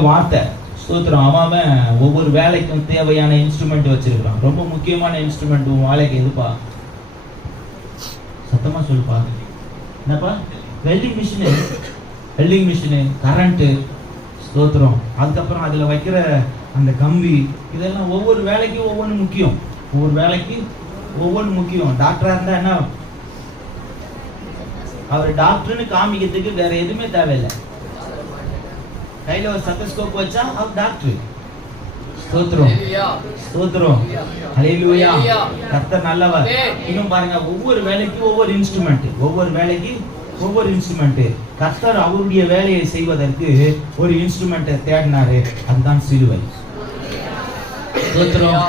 வார்த்தை. ஸ்தோத்திரம். அவன் ஒவ்வொரு வேலைக்கும் தேவையான இன்ஸ்ட்ருமெண்ட் வச்சிருக்கான் ரொம்ப முக்கியமான இன்ஸ்ட்ருமெண்ட் உன் வேலைக்கு எதுப்பா? சத்தமா சொல்லுப்பா என்னப்பா? Welding machine welding machine current ஸ்தோத்திரம். அதுக்கப்புறம் அதில் வைக்கிற அந்த கம்பி இதெல்லாம் ஒவ்வொரு வேலைக்கும் ஒவ்வொன்று முக்கியம். ஒவ்வொரு வேலைக்கு ஒவ்வொன்று முக்கியம். டாக்டராக இருந்தால் என்ன அவர் டாக்டர்னு காமிக்கிறதுக்கு வேற எதுவுமே தேவையில்லை. கையில ஒரு சத்தஸ்கோப் வச்சா அவர் டாக்டர் ஸ்தோத்திரம். ஸ்தோத்திரம். ஹalleluya. கர்த்தர் நல்லவர். இன்னும் பாருங்க ஒவ்வொரு வேலைக்கு ஒவ்வொரு இன்ஸ்ட்ருமெண்ட் ஒவ்வொரு வேலைக்கு ஒவ்வொரு இன்ஸ்ட்ருமெண்ட் கர்த்தர் அவருடைய வேலையை செய்வதற்கு ஒரு இன்ஸ்ட்ருமெண்ட்டை தேடினாரு. அதுதான் சிலுவை. ஸ்தோத்திரம்.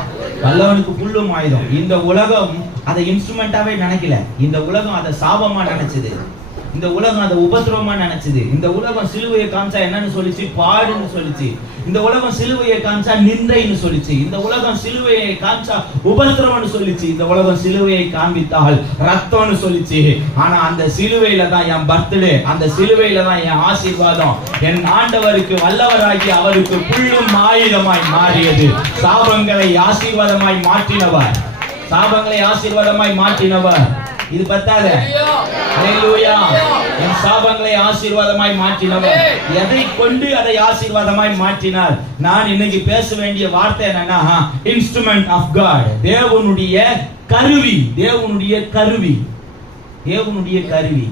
வல்லவனுக்கு புல்லும் ஆயுதம். இந்த உலகம் அதை இன்ஸ்ட்ருமெண்டாவே நினைக்கல. இந்த உலகம் அதை சாபமா நினைச்சது. இந்த உலகம் அதை உபத்திரவமா நினைச்சது. இந்த உலகம் சிலுவையை காமிச்சா என்னன்னு சொல்லிச்சு? பாடுன்னு சொல்லிச்சு. இந்த உலகம் சிலுவையை காமிச்சா நிந்தைன்னு சொல்லிச்சு. இந்த உலகம் சிலுவையை காமிச்சா உபத்திரவம்னு சொல்லிச்சு. இந்த உலகம் சிலுவையை காண்பித்தால் ரத்தம்னு சொல்லிச்சு. ஆனா அந்த சிலுவையில தான் என் பர்த்டே அந்த சிலுவையில தான் என் ஆசீர்வாதம். என் ஆண்டவருக்கு வல்லவராகி அவருக்கு புல்லும் ஆயுதமாய் மாறியது. சாபங்களை ஆசீர்வாதமாய் மாற்றினவர். சாபங்களை ஆசீர்வாதமாய் மாற்றினவர். இது பத்தாத. என் சாபங்களை ஆசீர்வாதமாய் மாற்றினவர். எதை கொண்டு அதை ஆசீர்வாதமாய் மாற்றினார்? நான் இன்னைக்கு பேச வேண்டிய வார்த்தை என்னன்னா இன்ஸ்ட்ருமெண்ட் ஆஃப் காட் தேவனுடைய கருவி. தேவனுடைய கருவி. தேவனுடைய கருவி.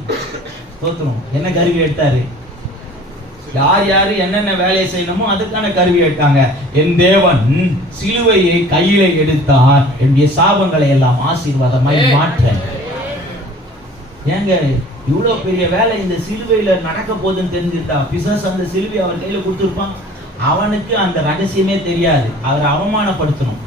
ஸ்தோத்திரம் என்ன கருவி எடுத்தாரு? யார் யார் என்னென்ன வேலையை செய்யணுமோ அதுக்கான கருவி எடுத்தாங்க. என் தேவன் சிலுவையை கையில எடுத்தார். என்னுடைய சாபங்களை எல்லாம் ஆசீர்வாதமாய் மாற்ற ஏங்க இவ்வளவு பெரிய வேலை இந்த சிலுவையில நடக்க போகுதுன்னு தெரிஞ்சுட்டா பிசாஸ் அந்த சிலுவை அவர் கையில கொடுத்துருப்பான். அவனுக்கு அந்த ரகசியமே தெரியாது. அவரை அவமானப்படுத்தணும்.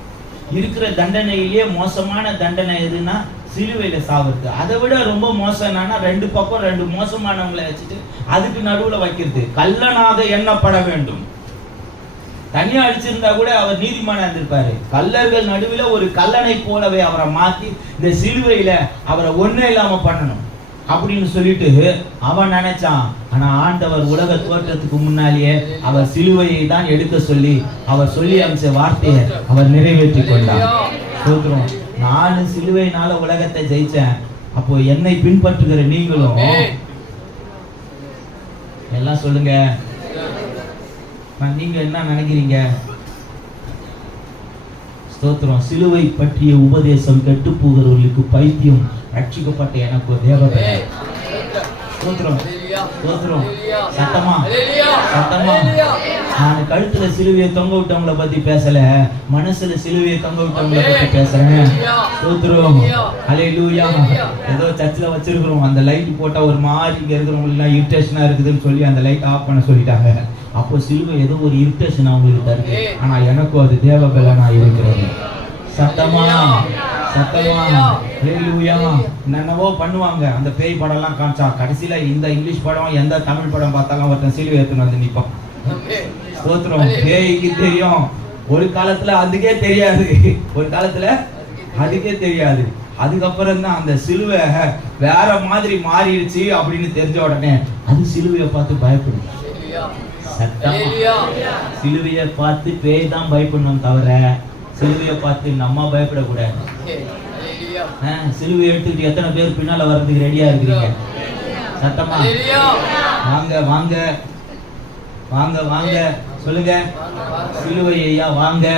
இருக்கிற தண்டனையிலேயே மோசமான தண்டனை எதுன்னா சிலுவையில சாவுறது. அதை விட ரொம்ப மோசம் என்னன்னா ரெண்டு பக்கம் ரெண்டு மோசமானவங்களை வச்சுட்டு அதுக்கு நடுவுல வைக்கிறது. கல்லனாக எண்ணப்பட வேண்டும். தனியா அடிச்சிருந்தா கூட அவர் நீதிமானா இருந்திருப்பாரு. கல்லர்கள் நடுவில் ஒரு கல்லனை போலவே அவரை மாத்தி இந்த சிலுவையில அவரை ஒண்ணே இல்லாம பண்ணணும். அப்படின்னு சொல்லிட்டு அவன் நினைச்சான். ஆனா ஆண்டவர் உலக தோற்றத்துக்கு முன்னாலேயே அவர் சிலுவையை தான் எடுக்க சொல்லி அவர் சொல்லி அமைச்ச வார்த்தையை அவர் நிறைவேற்றி கொண்டார். சொல்றோம் நானும் சிலுவையினால உலகத்தை ஜெயிச்சேன். அப்போ என்னை பின்பற்றுகிற நீங்களும் எல்லாம் சொல்லுங்க. நீங்க என்ன நினைக்கிறீங்க? ஸ்தோத்திரம் சிலுவை பற்றிய உபதேசம் கெட்டு போகிறவர்களுக்கு பைத்தியம். ரட்சிக்கப்பட்ட எனக்கு ஒரு தேவபலன் ஸ்தோத்திரம் ஸ்தோத்திரம் சத்தமா? சத்தமா? நான் கழுத்துல சிலுவையை தொங்க விட்டவங்கள பத்தி பேசல. மனசுல சிலுவையை தொங்க விட்டவங்கள பத்தி பேசுறேன். ஸ்தோத்திரம் ஹalleluya. ஏதோ சர்ச்சில் வச்சிருக்கிறோம். அந்த லைட் போட்டா ஒரு மாதிரி இங்க இருக்கிறவங்க எல்லாம் இரிட்டேஷனா இருக்குதுன்னு சொல்லி அந்த லைட் ஆஃப் பண்ண சொல்லிட்டாங்க. அப்போ சிலுவை ஏதோ ஒரு இரிட்டேஷன் அவங்களுக்கு தருது. ஆனா எனக்கும் அது தேவபலனா இருக்கிறது. சத்தமா? சத்தமா? ஹalleluya. என்னென்னவோ பண்ணுவாங்க. அந்த பேய் படம்லாம் காமிச்சா. கடைசியில இந்த இங்கிலீஷ் படம் எந்த தமிழ் படம் பார்த்தாலும் ஒருத்தன் சிலுவை எடுத்துன்னு வந்து ஸ்தோத்திரம் பேய்க்கு தெரியும். ஒரு காலத்துல அதுக்கே தெரியாது. ஒரு காலத்துல அதுக்கே தெரியாது. அதுக்கப்புறம் தான் அந்த சிலுவை வேற மாதிரி மாறிடுச்சு அப்படின்னு தெரிஞ்ச உடனே அது சிலுவையை பார்த்து பயப்படும். சத்தமா? சிலுவையை பார்த்து பேய் தான் பயப்படணும் தவிர சிலுவையை பார்த்து நம்ம பயப்படக்கூடாது. சிலுவையை எடுத்துக்கிட்டு எத்தனை பேர் பின்னால வர்றதுக்கு ரெடியா இருக்கிறீங்க? சத்தமா? வாங்க வாங்க. வாங்க வாங்க. சொல்லுங்க. சிலுவை ஐயா வாங்க.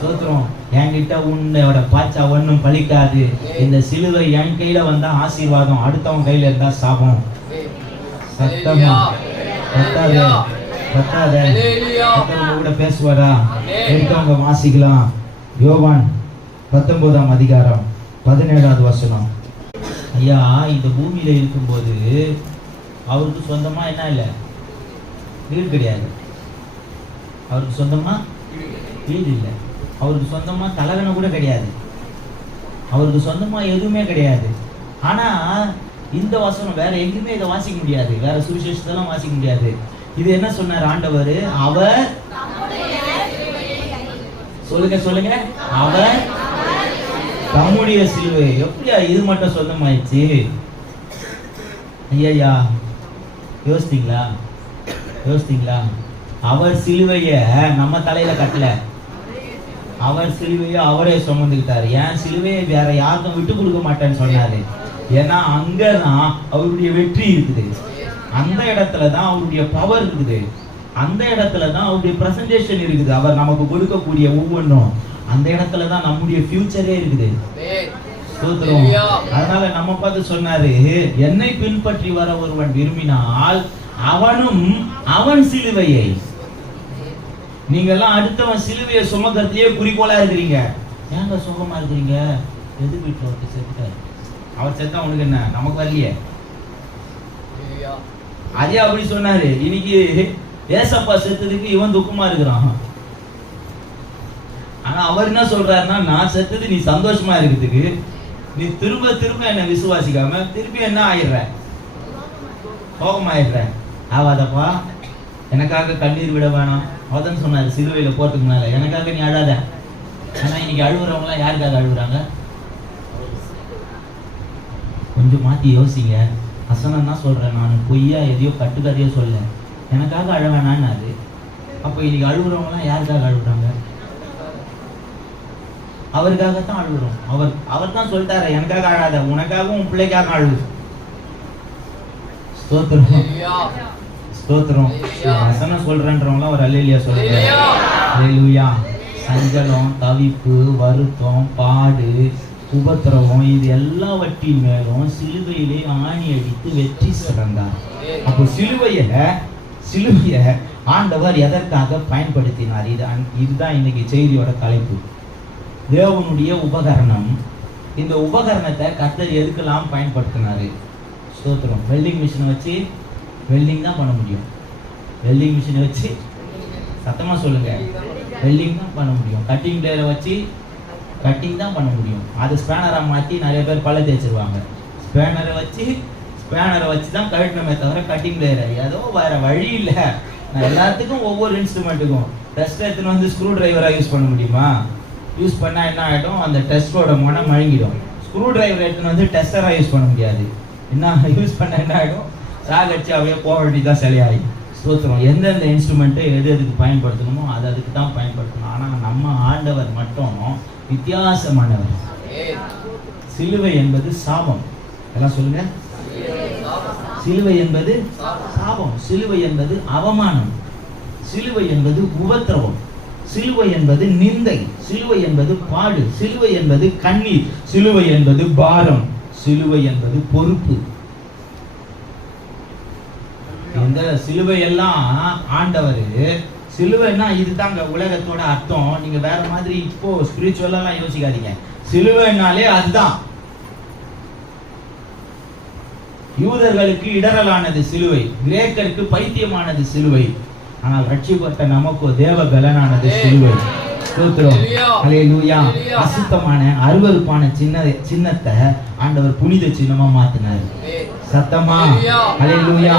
சோத்திரம் என்கிட்ட உன்னோட பாச்சா ஒன்றும் பழிக்காது. இந்த சிலுவை என் கையில வந்தா ஆசீர்வாதம் அடுத்தவன் கையில இருந்தா சாபம். சத்தமா? கத்தாத சத்தாத கூட பேசுவாரா? எடுத்தவங்க வாசிக்கலாம். யோவான் பத்தொன்பதாம் அதிகாரம் பதினேழாவது வசனம். ஐயா இந்த பூமியில இருக்கும்போது அவருக்கு சொந்தமா என்ன இல்லை? வீடு கிடையாது. அவருக்கு சொந்தமா வீடு இல்லை. அவருக்கு சொந்தமா தலைவனை கூட கிடையாது. அவருக்கு சொந்தமா எதுவுமே கிடையாது. ஆனா இந்த வசனம் வேற எங்கேயுமே இதை வாசிக்க முடியாது. வேற சுவிசேஷத்தெல்லாம் வாசிக்க முடியாது. இது என்ன சொன்னார் ஆண்டவர்? அவர் சொல்லுங்க சொல்லுங்க. அவர் தம்முடைய சிலுவை. எப்படியா இது மட்டும் சொந்தமாயிடுச்சு? ஐயா யோசித்தீங்களா யோசித்தீங்களா அவர் சிலுவைய நம்ம தலையில கட்டல. அவர் சிலுவையை அவரே சுமந்துக்கிட்டாரு. ஏன் சிலுவையை வேற யாருக்கும் விட்டு கொடுக்க மாட்டேன்னு சொன்னாரு. ஏன்னா அங்கதான் அவருடைய வெற்றி இருக்குது. அந்த இடத்துல தான் அவருடைய பவர் இருக்குது. அந்த இடத்துல தான் அவருடைய பிரசன்டேஷன் இருக்குது. அவர் நமக்கு கொடுக்கக்கூடிய ஒவ்வொன்றும். அந்த இடத்துல தான் நம்முடைய ஃபியூச்சரே இருக்குது. அதனால நம்ம பார்த்து சொன்னாரு என்னை பின்பற்றி வர ஒருவன் விரும்பினால் அவனும் அவன் சிலுவையை. நீங்க எல்லாம் அடுத்தவன் சிலுவையை சுமக்கிறதுலயே குறிக்கோளா இருக்கிறீங்க. ஏங்க சுகமா இருக்கிறீங்க? எது வீட்டுல ஒருத்தர் செத்துட்டாரு அவர் செத்தா உனக்கு என்ன? நமக்கு வரலையே. அதே அப்படி சொன்னாரு. இன்னைக்கு ஏசப்பா செத்ததுக்கு இவன் துக்கமா இருக்கிறான். ஆனா அவர் என்ன சொல்றாருன்னா நான் செத்தது நீ சந்தோஷமா இருக்கிறதுக்கு நீ திரும்ப திரும்ப என்ன விசுவாசிக்காம திருப்பி என்ன ஆயிடுற? கோபமாயிடுற. ஆவாதப்பா எனக்காக கண்ணீர் விட வேணாம். அவதான் சொன்னாரு சிலுவையில போறதுக்கு முன்னால எனக்காக நீ அழாத. ஆனா இன்னைக்கு அழுகுறவங்களாம் எல்லாம் யாருக்காக அழுகுறாங்க கொஞ்சம் மாத்தி யோசிங்க. அசனம் தான் சொல்றேன் நான் பொய்யா எதையோ கட்டுக்கதையோ சொல்லேன். எனக்காக அழ வேணான்னாரு அப்போ இன்னைக்கு அழுகுறவங்க எல்லாம் யாருக்காக அழுகுறாங்க? அவருக்காகத்தான் அழுகுறோம். அவர் அவர் தான் சொல்லிட்டாரு எனக்காக அழாத உனக்காகவும் உன் பிள்ளைக்காக அழுகு ஸ்தோத்திரம். ஸ்தோத்திரம். வசனம் சொல்றேன்றவங்களாம் ஒரு அல்லேலியா சொல்றாங்க அல்லேலூயா சஞ்சலம் தவிப்பு வருத்தம் பாடு உபத்திரவம் இது எல்லாவற்றின் மேலும் சிலுவையிலே ஆணி அடித்து வெற்றி சிறந்தார். அப்போ சிலுவைய சிலுவைய ஆண்டவர் எதற்காக பயன்படுத்தினார்? இது அன்- இதுதான் இன்னைக்கு செய்தியோட தலைப்பு. தேவனுடைய உபகரணம். இந்த உபகரணத்தை கர்த்தர் எதுக்கெல்லாம் பயன்படுத்தினார்? ஸ்தோத்திரம். வெல்டிங் மிஷினை வச்சு வெல்டிங் தான் பண்ண முடியும். வெல்டிங் மிஷினை வச்சு சத்தமாக சொல்லுங்க. வெல்டிங் தான் பண்ண முடியும். கட்டிங் டேரை வச்சு கட்டிங் தான் பண்ண முடியும். அது ஸ்பேனரை மாற்றி நிறைய பேர் பல்ல தேய்ச்சிருவாங்க. ஸ்பேனரை வச்சு ஸ்பேனரை வச்சு தான் கழட்டணுமே தவிர கட்டிங் டேரை ஏதோ வேற வழி இல்லை. நான் எல்லாத்துக்கும் ஒவ்வொரு இன்ஸ்ட்ருமெண்ட்டுக்கும் டெஸ்ட் எடுத்துன்னு வந்து ஸ்க்ரூ டிரைவராக யூஸ் பண்ண முடியுமா? யூஸ் பண்ணால் என்ன ஆகிடும் அந்த டெஸ்டோட முனை மழுங்கிடும். ஸ்க்ரூ டிரைவர் எடுத்துன்னு வந்து டெஸ்டராக யூஸ் பண்ண முடியாது. என்ன யூஸ் பண்ண என்ன ஆகிடும் சாகடிச்சு அப்படியே போக வேண்டியதான் சிலையாகி ஸ்தோத்திரம். எந்தெந்த இன்ஸ்ட்ருமெண்ட்டு எது எதுக்கு பயன்படுத்தணுமோ அது அதுக்கு தான் பயன்படுத்தணும். ஆனால் நம்ம ஆண்டவர் மட்டும் வித்தியாசமானவர். சிலுவை என்பது சாபம். எல்லாம் சொல்லுங்க. சிலுவை என்பது சாபம். சிலுவை என்பது அவமானம். சிலுவை என்பது உபத்திரவம். சிலுவை என்பது நிந்தை. சிலுவை என்பது பாடு. சிலுவை என்பது கண்ணீர். சிலுவை என்பது பாரம். சிலுவை என்பது பொறுப்பு. இந்த சிலுவை எல்லாம் ஆண்டவர் சிலுவைன்னா இதுதாங்க உலகத்தோட அர்த்தம். நீங்க வேற மாதிரி இப்போ ஸ்பிரிச்சுவலெல்லாம் யோசிக்காதீங்க. சிலுவைனாலே அதுதான். யூதர்களுக்கு இடரலானது சிலுவை கிரேக்கருக்கு பைத்தியமானது சிலுவை. ஆனால் ரட்சிப்பட்ட நமக்கு தேவ பலனானது சிலுவை. அசுத்தமான அருவருப்பான சின்ன சின்னத்தை ஆண்டவர் புனித சின்னமா மாத்தினார். சத்தமா? ஹalleluya.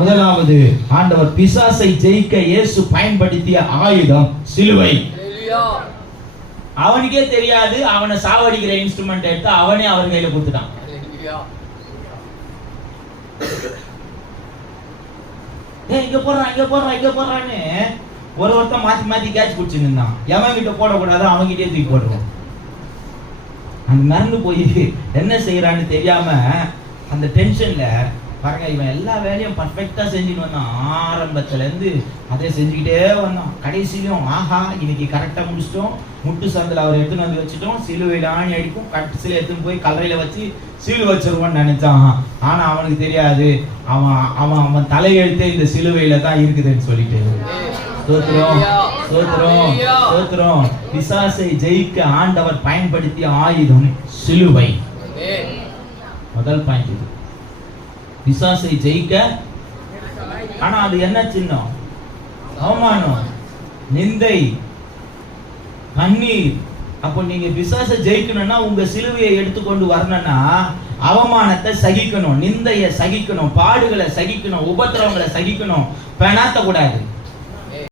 முதலாவது ஆண்டவர் பிசாசை ஜெயிக்க இயேசு பயன்படுத்திய ஆயுதம் சிலுவை. அவனுக்கே தெரியாது அவனை சாவடிக்கிற இன்ஸ்ட்ருமெண்ட் எடுத்து அவனே அவர் கையில கொடுத்துட்டான். ஏய் இங்க போடுறான் இங்க போடுறான் இங்க போடுறான்னு. ஒரு ஒருத்தன் மாத்தி மாத்தி கேட்ச் பிடிச்சு நின்னான். எவன் கிட்ட போடக்கூடாதோ அவன் கிட்டே தூக்கி போடுறோம் அந்த மறந்து போய் என்ன செய்யறான்னு தெரியாம அந்த டென்ஷன்ல பாருங்க இவன் எல்லா வேலையும் பர்ஃபெக்டா செஞ்சுட்டு வந்தான் ஆரம்பத்துல இருந்து அதே செஞ்சுக்கிட்டே வந்தான். கடைசியிலும் ஆஹா இன்னைக்கு கரெக்டா முடிச்சிட்டோம். முட்டு சந்தில் அவர் எடுத்துன்னு வந்து வச்சுட்டோம். சிலுவையில் ஆணி அடிக்கும் கடைசியில் எடுத்துன்னு போய் கல்லறையில வச்சு சீல் வச்சிருவோம்னு நினைச்சான். ஆனா அவனுக்கு தெரியாது. அவன் அவன் அவன் தலையெழுத்தே இந்த சிலுவையில தான் இருக்குதுன்னு சொல்லிட்டு. ஸ்தோத்திரம் ஸ்தோத்திரம் ஸ்தோத்திரம். பிசாசை ஜெயிக்க ஆண்டவர் பயன்படுத்திய ஆயுதம் சிலுவை. முதல் பாயிண்ட் இது. பிசாசை ஜெயிக்க? ஆனா அது என்ன சின்னம்? அவமானம் நிந்தை கண்ணீர். அப்போ நீங்க பிசாசை ஜெயிக்கணும்னா உங்க சிலுவையை எடுத்துக்கொண்டு வரணும்னா அவமானத்தை சகிக்கணும் நிந்தைய சகிக்கணும் பாடுகளை சகிக்கணும் உபத்திரவங்களை சகிக்கணும். பெணாத்த கூடாது